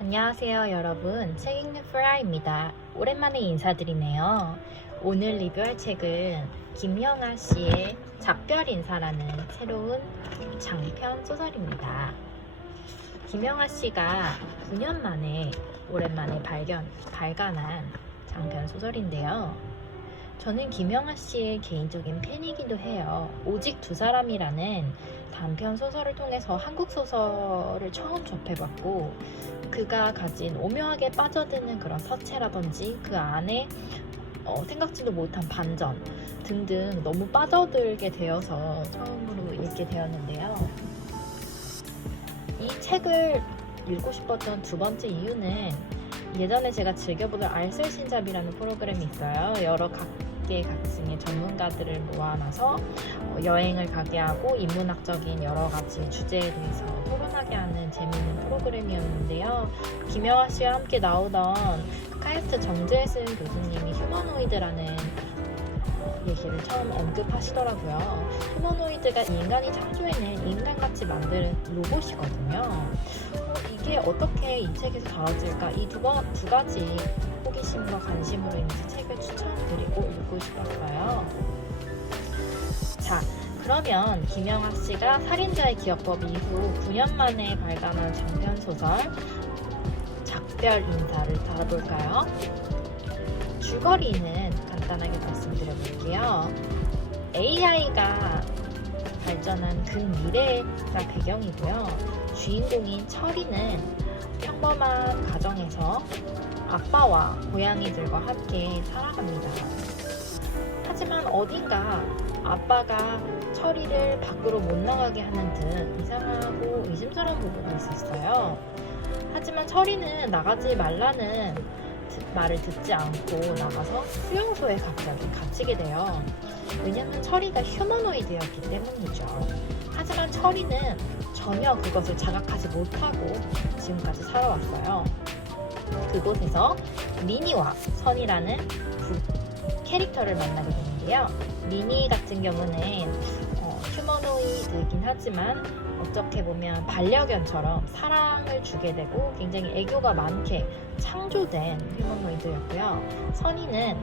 안녕하세요 여러분, 책 읽는 프라입니다. 오랜만에 인사드리네요. 오늘 리뷰할 책은 김영하 씨의 작별인사라는 새로운 장편 소설입니다. 김영하 씨가 9년 만에 오랜만에 발간한 장편 소설인데요. 저는 김영하 씨의 개인적인 팬이기도 해요. 오직 두 사람이라는 단편 소설을 통해서 한국 소설을 처음 접해봤고, 그가 가진 오묘하게 빠져드는 그런 서체라든지 그 안에 생각지도 못한 반전 등등 너무 빠져들게 되어서 처음으로 읽게 되었는데요. 이 책을 읽고 싶었던 두 번째 이유는 예전에 제가 즐겨보던 알쓸신잡이라는 프로그램이 있어요. 여러 각계각층의 전문가들을 모아놔서 여행을 가게 하고 인문학적인 여러 가지 주제에 대해서 토론하게 하는 재미있는 프로그램이었는데요. 김영하 씨와 함께 나오던 카이스트 정재승 교수님이 휴머노이드라는 얘기를 처음 언급하시더라고요. 휴머노이드가 인간이 창조해낸 인간같이 만드는 로봇이거든요. 이게 어떻게 이 책에서 다뤄질까? 이 두 가지 호기심과 관심으로 인해서 책을 추천드리고 읽고 싶었어요. 자, 그러면 김영하 씨가 살인자의 기억법 이후 9년 만에 발간한 장편 소설 작별 인사를 다뤄볼까요? 줄거리는 간단하게 말씀드려볼게요. AI가 발전한 근미래가 배경이고요. 주인공인 철이는 평범한 가정에서 아빠와 고양이들과 함께 살아갑니다. 하지만 어딘가 아빠가 철이를 밖으로 못 나가게 하는 듯 이상하고 의심스러운 부분이 있었어요. 하지만 철이는 나가지 말라는 말을 듣지 않고 나가서 수용소에 갑자기 갇히게 돼요. 왜냐하면 철이가 휴머노이드였기 때문이죠. 하지만 철이는 전혀 그것을 자각하지 못하고 지금까지 살아왔어요. 그곳에서 미니와 선이라는 두 캐릭터를 만나게 되는데요. 미니 같은 경우는 휴머노이드이긴 하지만 어떻게 보면 반려견처럼 사랑을 주게 되고 굉장히 애교가 많게 창조된 휴머노이드였고요. 선이는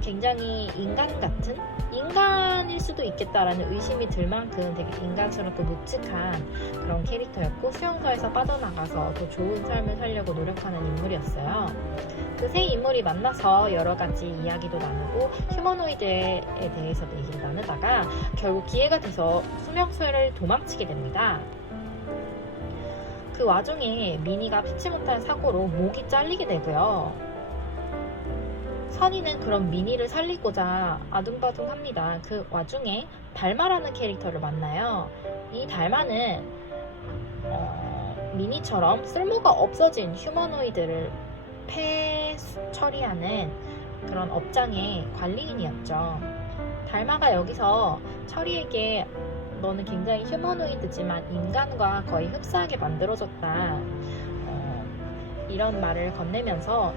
굉장히 인간 같은, 인간일 수도 있겠다라는 의심이 들 만큼 되게 인간스럽고 묵직한 그런 캐릭터였고, 수용소에서 빠져나가서 더 좋은 삶을 살려고 노력하는 인물이었어요. 그 세 인물이 만나서 여러 가지 이야기도 나누고 휴머노이드에 대해서도 얘기를 나누다가 결국 기회가 돼서 수용소를 도망치게 됩니다. 그 와중에 미니가 피치 못한 사고로 목이 잘리게 되고요. 선이는 그런 미니를 살리고자 아둥바둥합니다. 그 와중에 달마라는 캐릭터를 만나요. 이 달마는 미니처럼 쓸모가 없어진 휴머노이드를 처리하는 그런 업장의 관리인이었죠. 달마가 여기서 철이에게 너는 굉장히 휴머노이드지만 인간과 거의 흡사하게 만들어졌다, 이런 말을 건네면서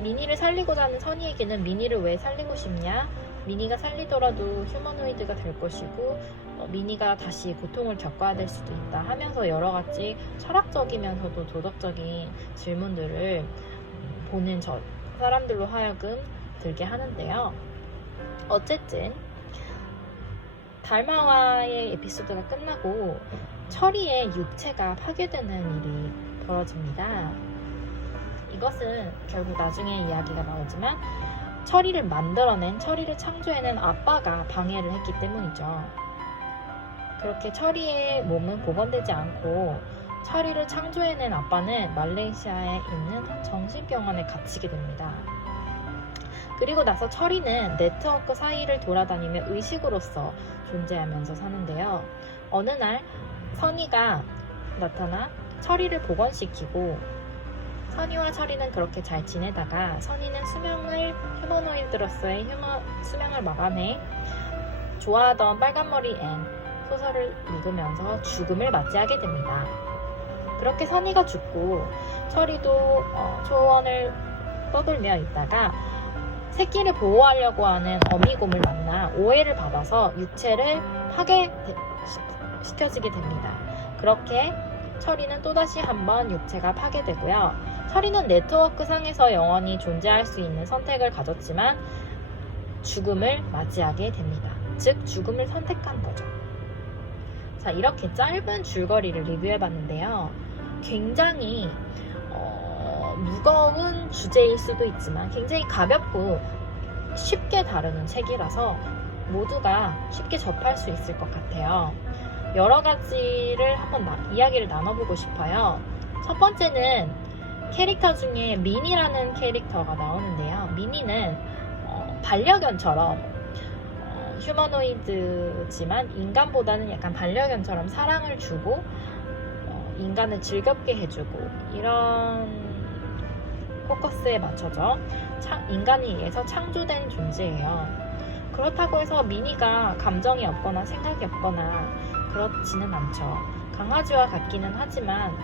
미니를 살리고자 하는 선이에게는 미니를 왜 살리고 싶냐? 미니가 살리더라도 휴머노이드가 될 것이고 미니가 다시 고통을 겪어야 될 수도 있다 하면서 여러 가지 철학적이면서도 도덕적인 질문들을 보는 사람들로 하여금 들게 하는데요. 어쨌든 달마와의 에피소드가 끝나고 철이의 육체가 파괴되는 일이 벌어집니다. 이것은 결국 나중에 이야기가 나오지만 철이를 만들어낸, 철이를 창조해낸 아빠가 방해를 했기 때문이죠. 그렇게 철이의 몸은 복원되지 않고 철이를 창조해낸 아빠는 말레이시아에 있는 한 정신병원에 갇히게 됩니다. 그리고 나서 철이는 네트워크 사이를 돌아다니며 의식으로서 존재하면서 사는데요. 어느 날 선이가 나타나 철이를 복원시키고, 선이와 철이는 그렇게 잘 지내다가 선이는 휴머노이드로서의 수명을 마감해 좋아하던 빨간머리 앤 소설을 읽으면서 죽음을 맞이하게 됩니다. 그렇게 선이가 죽고 철이도 초원을 떠돌며 있다가 새끼를 보호하려고 하는 어미곰을 만나 오해를 받아서 육체를 파괴시켜지게 됩니다. 그렇게 처리는 또다시 한번 육체가 파괴되고요. 처리는 네트워크 상에서 영원히 존재할 수 있는 선택을 가졌지만 죽음을 맞이하게 됩니다. 즉 죽음을 선택한 거죠. 자, 이렇게 짧은 줄거리를 리뷰해봤는데요. 굉장히 무거운 주제일 수도 있지만 굉장히 가볍고 쉽게 다루는 책이라서 모두가 쉽게 접할 수 있을 것 같아요. 여러 가지를 한번 이야기를 나눠보고 싶어요. 첫 번째는 캐릭터 중에 미니라는 캐릭터가 나오는데요. 미니는 반려견처럼 휴머노이드지만 인간보다는 약간 반려견처럼 사랑을 주고 인간을 즐겁게 해주고 이런 포커스에 맞춰져 인간에 의해서 창조된 존재예요. 그렇다고 해서 미니가 감정이 없거나 생각이 없거나 그렇지는 않죠. 강아지와 같기는 하지만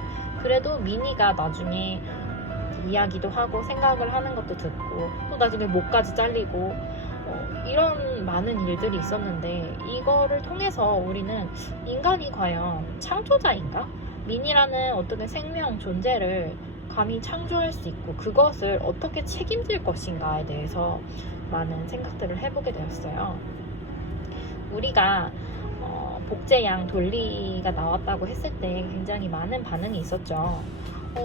그래도 미니가 나중에 이야기도 하고 생각을 하는 것도 듣고 또 나중에 목까지 잘리고 이런 많은 일들이 있었는데 이거를 통해서 우리는 인간이 과연 창조자인가? 미니라는 어떤 생명 존재를 감히 창조할 수 있고 그것을 어떻게 책임질 것인가에 대해서 많은 생각들을 해보게 되었어요. 우리가 복제양 돌리가 나왔다고 했을 때 굉장히 많은 반응이 있었죠.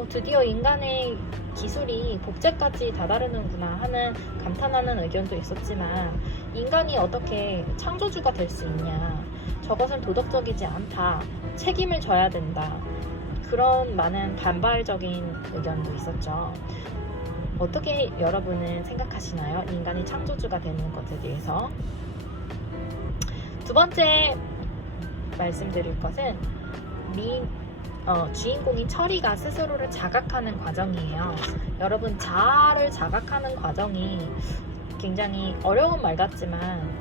드디어 인간의 기술이 복제까지 다다르는구나 하는 감탄하는 의견도 있었지만 인간이 어떻게 창조주가 될 수 있냐, 저것은 도덕적이지 않다, 책임을 져야 된다, 그런 많은 반발적인 의견도 있었죠. 어떻게 여러분은 생각하시나요? 인간이 창조주가 되는 것에 대해서. 두 번째 말씀드릴 것은 주인공인 철이가 스스로를 자각하는 과정이에요. 여러분, 자아를 자각하는 과정이 굉장히 어려운 말 같지만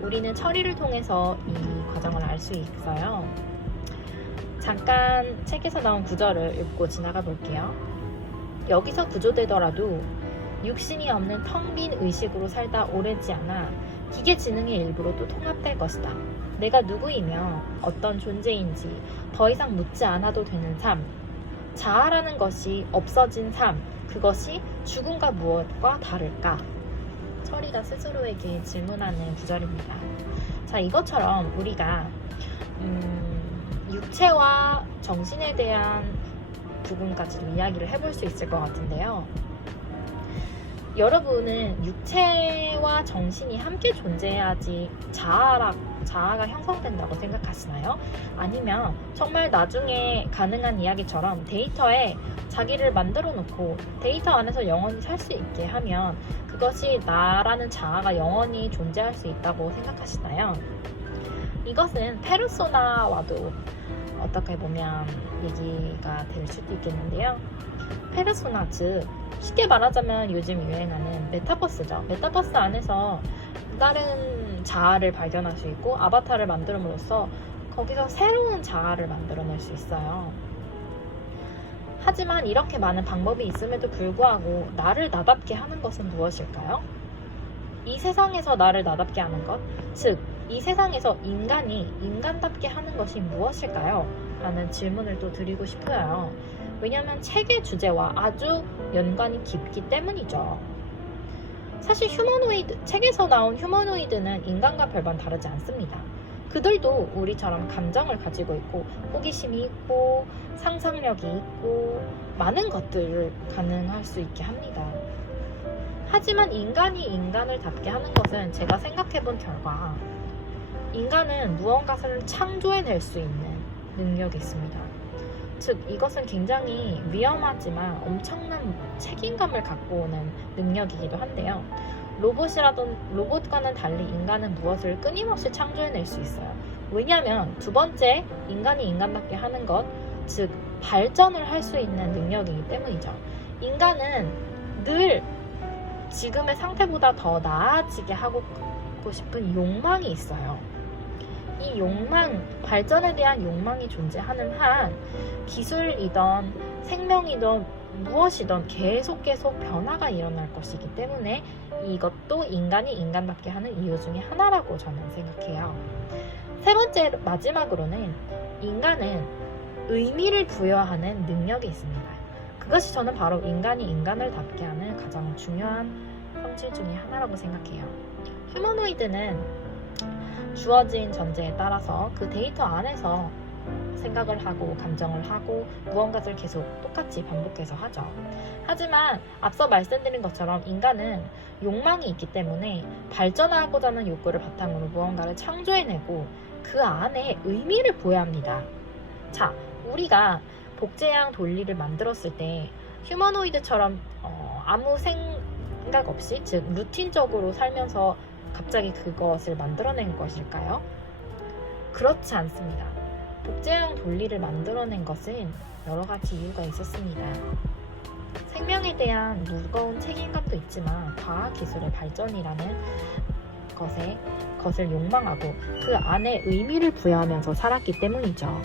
우리는 철이를 통해서 이 과정을 알 수 있어요. 잠깐 책에서 나온 구절을 읽고 지나가 볼게요. 여기서 구조되더라도 육신이 없는 텅 빈 의식으로 살다 오래지 않아 기계 지능의 일부로 또 통합될 것이다. 내가 누구이며 어떤 존재인지 더 이상 묻지 않아도 되는 삶, 자아라는 것이 없어진 삶, 그것이 죽음과 무엇과 다를까? 철이가 스스로에게 질문하는 구절입니다. 자, 이것처럼 우리가 육체와 정신에 대한 부분까지도 이야기를 해볼 수 있을 것 같은데요. 여러분은 육체와 정신이 함께 존재해야지 자아가 형성된다고 생각하시나요? 아니면 정말 나중에 가능한 이야기처럼 데이터에 자기를 만들어 놓고 데이터 안에서 영원히 살 수 있게 하면 그것이 나라는 자아가 영원히 존재할 수 있다고 생각하시나요? 이것은 페르소나와도 어떻게 보면 얘기가 될 수도 있겠는데요. 페르소나, 즉 쉽게 말하자면 요즘 유행하는 메타버스죠. 메타버스 안에서 다른 자아를 발견할 수 있고 아바타를 만들므로써 거기서 새로운 자아를 만들어낼 수 있어요. 하지만 이렇게 많은 방법이 있음에도 불구하고 나를 나답게 하는 것은 무엇일까요? 이 세상에서 나를 나답게 하는 것, 즉 이 세상에서 인간이 인간답게 하는 것이 무엇일까요? 라는 질문을 또 드리고 싶어요. 왜냐하면 책의 주제와 아주 연관이 깊기 때문이죠. 사실 책에서 나온 휴머노이드는 인간과 별반 다르지 않습니다. 그들도 우리처럼 감정을 가지고 있고 호기심이 있고 상상력이 있고 많은 것들을 가능할 수 있게 합니다. 하지만 인간이 인간을 답게 하는 것은 제가 생각해본 결과 인간은 무언가를 창조해낼 수 있는 능력이 있습니다. 즉 이것은 굉장히 위험하지만 엄청난 책임감을 갖고 오는 능력이기도 한데요. 로봇과는 달리 인간은 무엇을 끊임없이 창조해낼 수 있어요. 왜냐하면 두 번째, 인간이 인간답게 하는 것, 즉 발전을 할 수 있는 능력이기 때문이죠. 인간은 늘 지금의 상태보다 더 나아지게 하고 싶은 욕망이 있어요. 이 욕망, 발전에 대한 욕망이 존재하는 한 기술이든 생명이든 무엇이든 계속 변화가 일어날 것이기 때문에 이것도 인간이 인간답게 하는 이유 중에 하나라고 저는 생각해요. 세 번째, 마지막으로는 인간은 의미를 부여하는 능력이 있습니다. 그것이 저는 바로 인간이 인간을 닮게 하는 가장 중요한 성질 중에 하나라고 생각해요. 휴머노이드는 주어진 전제에 따라서 그 데이터 안에서 생각을 하고 감정을 하고 무언가를 계속 똑같이 반복해서 하죠. 하지만 앞서 말씀드린 것처럼 인간은 욕망이 있기 때문에 발전하고자 하는 욕구를 바탕으로 무언가를 창조해내고 그 안에 의미를 부여합니다. 자, 우리가 복제양 돌리를 만들었을 때 휴머노이드처럼 아무 생각 없이, 즉 루틴적으로 살면서 갑자기 그것을 만들어낸 것일까요? 그렇지 않습니다. 복제형 돌리를 만들어낸 것은 여러 가지 이유가 있었습니다. 생명에 대한 무거운 책임감도 있지만 과학기술의 발전이라는 것을 욕망하고 그 안에 의미를 부여하면서 살았기 때문이죠.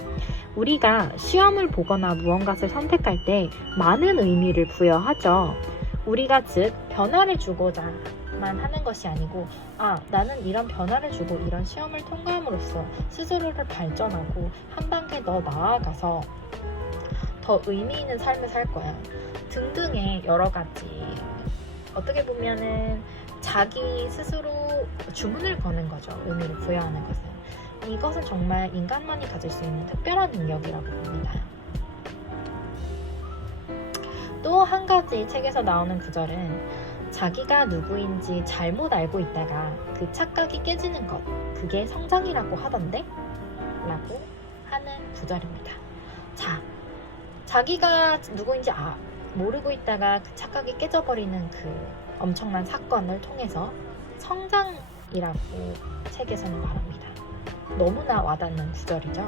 우리가 시험을 보거나 무언가를 선택할 때 많은 의미를 부여하죠. 우리가 즉 변화를 주고자만 하는 것이 아니고 나는 이런 변화를 주고 이런 시험을 통과함으로써 스스로를 발전하고 한 단계 더 나아가서 더 의미 있는 삶을 살 거야 등등의 여러 가지, 어떻게 보면은 자기 스스로 주문을 거는 거죠. 의미를 부여하는 것은. 이것은 정말 인간만이 가질 수 있는 특별한 능력이라고 봅니다. 또 한 가지 책에서 나오는 구절은 자기가 누구인지 잘못 알고 있다가 그 착각이 깨지는 것, 그게 성장이라고 하던데? 라고 하는 구절입니다. 자, 자기가 누구인지 모르고 있다가 그 착각이 깨져버리는 그 엄청난 사건을 통해서 성장이라고 책에서는 말합니다. 너무나 와닿는 구절이죠.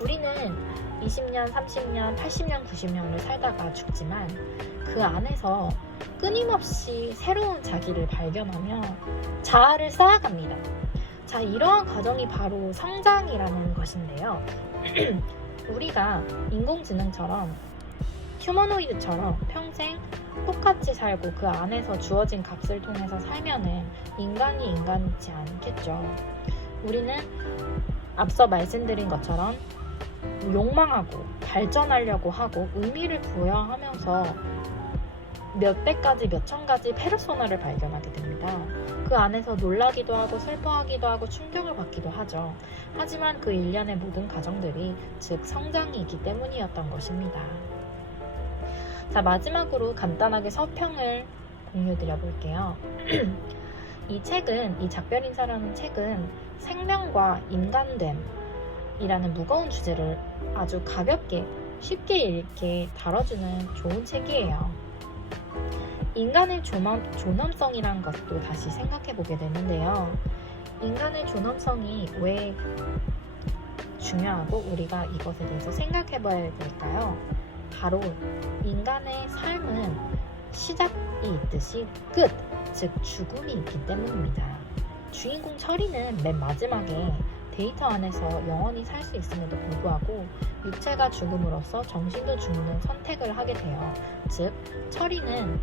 우리는 20년, 30년, 80년, 90년을 살다가 죽지만 그 안에서 끊임없이 새로운 자기를 발견하며 자아를 쌓아갑니다. 자, 이러한 과정이 바로 성장이라는 것인데요. 우리가 인공지능처럼 휴머노이드처럼 평생 똑같이 살고 그 안에서 주어진 값을 통해서 살면은 인간이 인간이지 않겠죠. 우리는 앞서 말씀드린 것처럼 욕망하고 발전하려고 하고 의미를 부여하면서 몇 백가지, 몇 천 가지 페르소나를 발견하게 됩니다. 그 안에서 놀라기도 하고 슬퍼하기도 하고 충격을 받기도 하죠. 하지만 그 일련의 모든 과정들이 즉 성장이 있기 때문이었던 것입니다. 자, 마지막으로 간단하게 서평을 공유드려 볼게요. 이 작별인사라는 책은 생명과 인간됨이라는 무거운 주제를 아주 가볍게 쉽게 읽게 다뤄주는 좋은 책이에요. 인간의 존엄성이란 것도 다시 생각해 보게 되는데요. 인간의 존엄성이 왜 중요하고 우리가 이것에 대해서 생각해 봐야 될까요? 바로 인간의 삶은 시작이 있듯이 끝, 즉 죽음이 있기 때문입니다. 주인공 철이는 맨 마지막에 데이터 안에서 영원히 살 수 있음에도 불구하고 육체가 죽음으로써 정신도 죽는 선택을 하게 돼요. 즉 철이는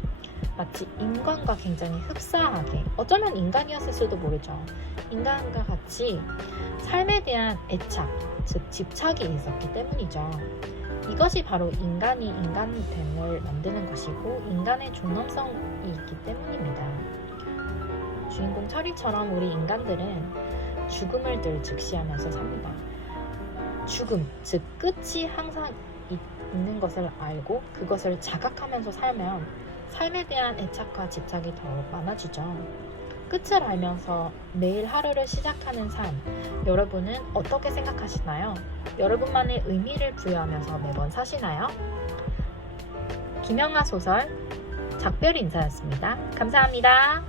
마치 인간과 굉장히 흡사하게, 어쩌면 인간이었을 수도 모르죠. 인간과 같이 삶에 대한 애착, 즉 집착이 있었기 때문이죠. 이것이 바로 인간이 인간됨을 만드는 것이고 인간의 존엄성이 있기 때문입니다. 주인공 철이처럼 우리 인간들은 죽음을 늘 즉시하면서 삽니다. 죽음, 즉 끝이 항상 있는 것을 알고 그것을 자각하면서 살면 삶에 대한 애착과 집착이 더 많아지죠. 끝을 알면서 매일 하루를 시작하는 삶, 여러분은 어떻게 생각하시나요? 여러분만의 의미를 부여하면서 매번 사시나요? 김영하 소설 작별 인사였습니다. 감사합니다.